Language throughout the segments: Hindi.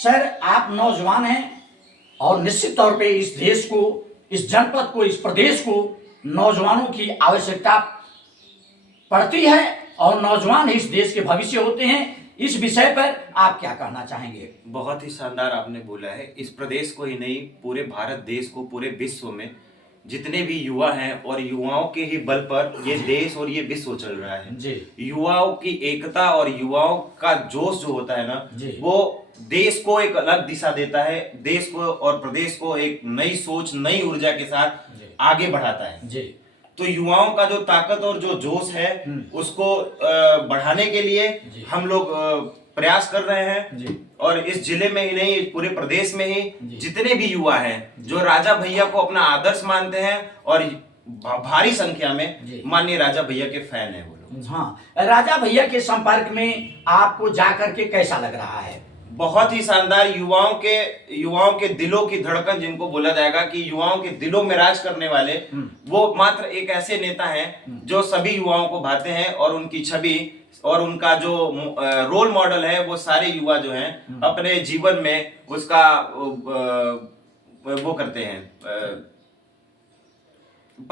सर, आप नौजवान हैं और निश्चित तौर पे इस देश को, इस जनपद को, इस प्रदेश को नौजवानों की आवश्यकता पड़ती है और नौजवान ही इस देश के भविष्य होते हैं। इस विषय पर आप क्या कहना चाहेंगे? बहुत ही शानदार आपने बोला है। इस प्रदेश को ही नहीं, पूरे भारत देश को, पूरे विश्व में जितने भी युवा हैं और युवाओं के ही बल पर ये देश और ये विश्व चल रहा है जी। युवाओं की एकता और युवाओं का जोश जो होता है ना, वो देश को एक अलग दिशा देता है, देश को और प्रदेश को एक नई सोच, नई ऊर्जा के साथ आगे बढ़ाता है जी। तो युवाओं का जो ताकत और जो जोश है उसको बढ़ाने के लिए हम लोग प्रयास कर रहे हैं जी। और इस जिले में ही नहीं, पूरे प्रदेश में ही जितने भी युवा हैं जो राजा भैया को अपना आदर्श मानते हैं और भारी संख्या में माननीय राजा भैया के फैन हैं वो लोग। हाँ, राजा भैया के संपर्क में आपको जाकर के कैसा लग रहा है? बहुत ही शानदार। युवाओं के दिलों की धड़कन जिनको बोला जाएगा कि युवाओं के दिलों में राज करने वाले, वो मात्र एक ऐसे नेता हैं जो सभी युवाओं को भाते हैं और उनकी छवि और उनका जो रोल मॉडल है वो सारे युवा जो हैं अपने जीवन में उसका वो करते हैं,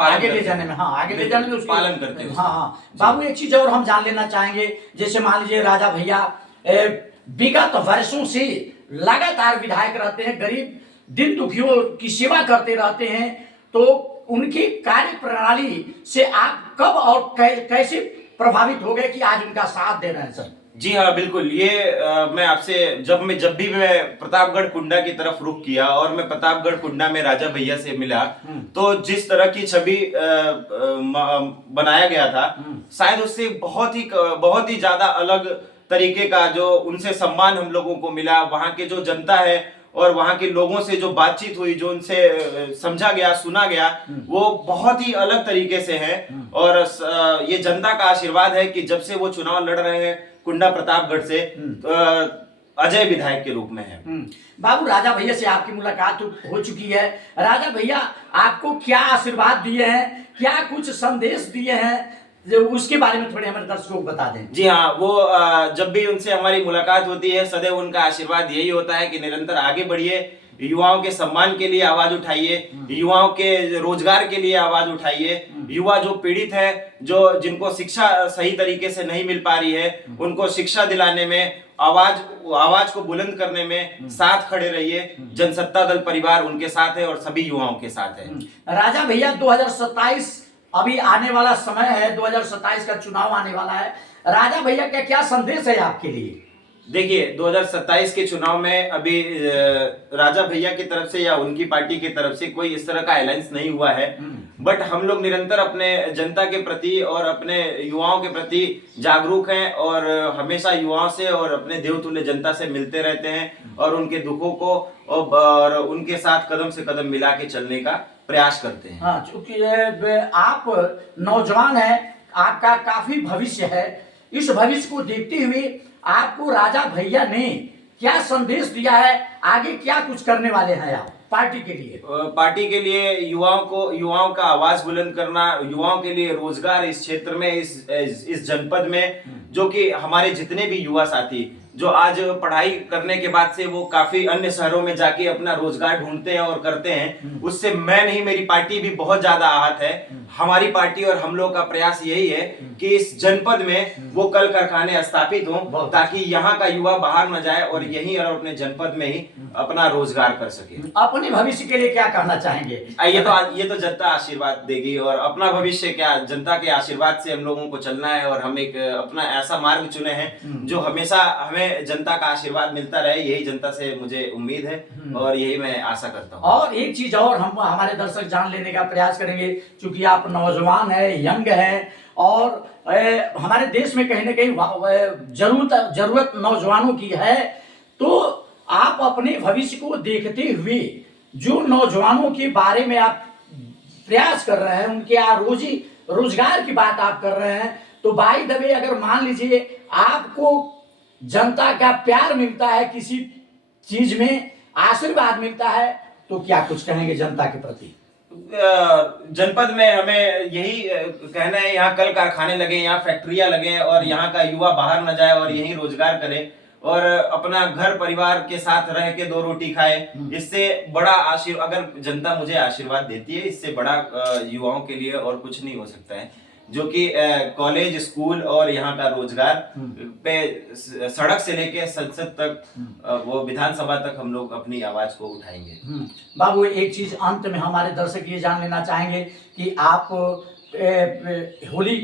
आगे ले जाने में। हाँ, आगे ले जाने में पालन करते हैं। हाँ। बाबू, एक चीज और हम जान लेना चाहेंगे, जैसे मान लीजिए राजा भैया विगत वर्षों से लगातार विधायक रहते हैं, गरीब दिन दुखियों की सेवा करते रहते हैं, तो उनकी कार्य प्रणाली से आप कब और कैसे प्रभावित हो गए कि आज उनका साथ दे रहे हैं? सर जी हाँ, बिल्कुल। ये मैं आपसे जब भी मैं प्रतापगढ़ कुंडा की तरफ रुख किया और मैं प्रतापगढ़ कुंडा में राजा भैया से मिला, तो जिस तरह की छवि बनाया गया था, शायद उससे बहुत ही ज्यादा अलग तरीके का जो उनसे सम्मान हम लोगों को मिला। वहां के जो जनता है और वहां के लोगों से जो बातचीत हुई, जो उनसे समझा गया, सुना गया, वो बहुत ही अलग तरीके से है। और ये जनता का आशीर्वाद है कि जब से वो चुनाव लड़ रहे हैं कुंडा प्रतापगढ़ से, अजय विधायक के रूप में है। बाबू, राजा भैया से आपकी मुलाकात हो चुकी है। राजा भैया आपको क्या आशीर्वाद दिए हैं, क्या कुछ संदेश दिए हैं, जो उसके बारे में थोड़े हमारे दर्शकों को बता दें। जी हाँ, वो जब भी उनसे हमारी मुलाकात होती है, सदैव उनका आशीर्वाद यही होता है कि निरंतर आगे बढ़िए, युवाओं के सम्मान के लिए आवाज उठाइए, युवाओं के रोजगार के लिए आवाज उठाइए। युवा जो पीड़ित है, जो जिनको शिक्षा सही तरीके से नहीं मिल पा रही है, उनको शिक्षा दिलाने में, आवाज को बुलंद करने में साथ खड़े रहिए। जनसत्ता दल परिवार उनके साथ है और सभी युवाओं के साथ है। राजा भैया, 2027 अभी आने वाला समय है, 2027 का चुनाव आने वाला है। राजा भैया का क्या संदेश है आपके लिए? देखिए, 2027 के चुनाव में अभी राजा भैया की तरफ से या उनकी पार्टी की तरफ से कोई इस तरह का अलायंस नहीं हुआ है, बट हम लोग निरंतर अपने जनता के प्रति और अपने युवाओं के प्रति जागरूक हैं और हमेशा युवाओं से और अपने देवतुल्य जनता से मिलते रहते हैं और उनके दुखों को और उनके साथ कदम से कदम मिला के चलने का प्रयास करते हैं। हाँ, चूंकि आप नौजवान हैं, आपका काफी भविष्य है। इस भविष्य को देखते हुए आपको राजा भैया ने क्या संदेश दिया है? आगे क्या कुछ करने वाले हैं आप पार्टी के लिए? पार्टी के लिए युवाओं का आवाज बुलंद करना, युवाओं के लिए रोजगार इस क्षेत्र में, इस जनपद में, जो कि हमारे जितने भी युवा साथी जो आज पढ़ाई करने के बाद से वो काफी अन्य शहरों में जाके अपना रोजगार ढूंढते हैं और करते हैं, उससे मैं नहीं, मेरी पार्टी भी बहुत ज्यादा आहत है। हमारी पार्टी और हम लोग का प्रयास यही है कि इस जनपद में वो कल कारखाने स्थापित हों ताकि यहाँ का युवा बाहर न जाए और यहीं और अपने जनपद में ही अपना रोजगार कर सके। अपने भविष्य के लिए क्या कहना चाहेंगे? ये तो जनता आशीर्वाद देगी और अपना भविष्य क्या, जनता के आशीर्वाद से हम लोगों को चलना है और हम एक अपना ऐसा मार्ग चुने हैं जो हमेशा हमें जनता का आशीर्वाद मिलता रहे। यही जनता से मुझे उम्मीद है और यही मैं आशा करता हूँ। और एक चीज और हम हमारे दर्शक जान लेने का प्रयास करेंगे, क्योंकि आप नौजवान है, यंग है और हमारे देश में कहीं ना कहीं जरूरत नौजवानों की है, तो आप अपने भविष्य को देखते हुए जो नौजवानों के बारे में आप प्रयास कर रहे हैं, उनके रोजगार की बात आप कर रहे हैं, तो बाय द वे अगर मान लीजिए आपको जनता का प्यार मिलता है, किसी चीज में आशीर्वाद मिलता है, तो क्या कुछ कहेंगे जनता के प्रति? जनपद में हमें यही कहना है, यहाँ कल कारखाने लगे, यहाँ फैक्ट्रियां लगे और यहाँ का युवा बाहर न जाए और यही रोजगार करे और अपना घर परिवार के साथ रह के दो रोटी खाए। इससे बड़ा आशीर्वाद, अगर जनता मुझे आशीर्वाद देती है, इससे बड़ा युवाओं के लिए और कुछ नहीं हो सकता है। जो कि कॉलेज, स्कूल और यहाँ का रोजगार पे सड़क से लेके संसद तक, वो विधानसभा तक हम लोग अपनी आवाज को उठाएंगे। बाबू, एक चीज अंत में हमारे दर्शक ये जान लेना चाहेंगे कि आप होली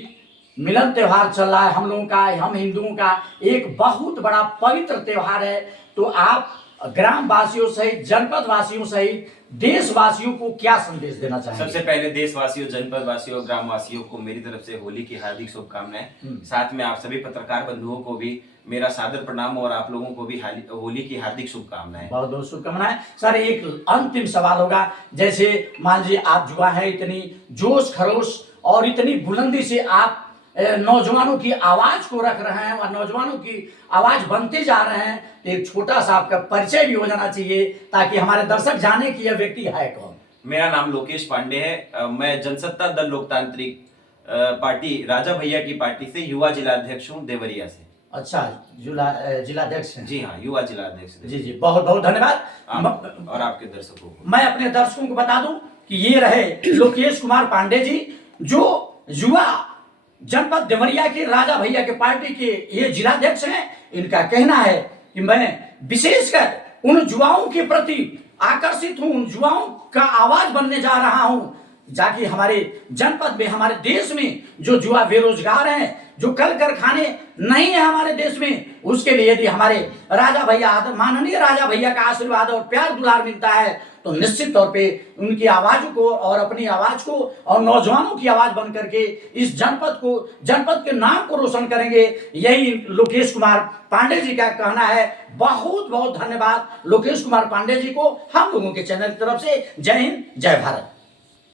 मिलन त्योहार चल रहा है हम लोगों का, हम हिंदुओं का एक बहुत बड़ा पवित्र त्योहार है, तो आप ग्राम वासियों सहित, जनपद वासियों सहित देशवासियों को क्या संदेश देना चाहेंगे? सबसे पहले देशवासियों, जनपद वासियों, ग्राम वासियों को मेरी तरफ से होली की हार्दिक शुभकामनाएं। साथ में आप सभी पत्रकार बंधुओं को भी मेरा सादर प्रणाम और आप लोगों को भी होली की हार्दिक शुभकामनाएं। बहुत बहुत शुभकामनाएं। सर, एक अंतिम सवाल होगा, जैसे मान लीजिए आप युवा है, इतनी जोश खरोश और इतनी बुलंदी से आप नौजवानों की आवाज को रख रहे हैं और नौजवानों की आवाज बनते जा रहे हैं, तो एक छोटा सा आपका परिचय भी हो जाना चाहिए ताकि हमारे दर्शक जाने कि यह व्यक्ति है कौन। मेरा नाम लोकेश पांडे है। मैं जनसत्ता दल लोकतांत्रिक पार्टी, राजा भैया की पार्टी से युवा जिलाध्यक्ष हूँ, देवरिया से। अच्छा, जिलाध्यक्ष हैं? जी हाँ, युवा जिलाध्यक्ष। जी जी, बहुत बहुत धन्यवाद। और आपके दर्शकों को मैं अपने दर्शकों को बता दूं कि ये रहे लोकेश कुमार पांडे जी, जो युवा जनपद देवरिया के राजा भैया के पार्टी के ये जिलाध्यक्ष हैं। इनका कहना है कि मैं विशेषकर उन युवाओं के प्रति आकर्षित हूं, उन युवाओं का आवाज बनने जा रहा हूं, जाकि हमारे जनपद में, हमारे देश में जो युवा बेरोजगार हैं, जो कल कारखाने नहीं है हमारे देश में, उसके लिए यदि हमारे राजा भैया, माननीय राजा भैया का आशीर्वाद और प्यार दुलार मिलता है, तो निश्चित तौर पे उनकी आवाज को और अपनी आवाज को और नौजवानों की आवाज बन करके इस जनपद को, जनपद के नाम को रोशन करेंगे। यही लोकेश कुमार पांडे जी का कहना है। बहुत बहुत धन्यवाद लोकेश कुमार पांडे जी को हम लोगों के चैनल की तरफ से। जय हिंद, जय भारत।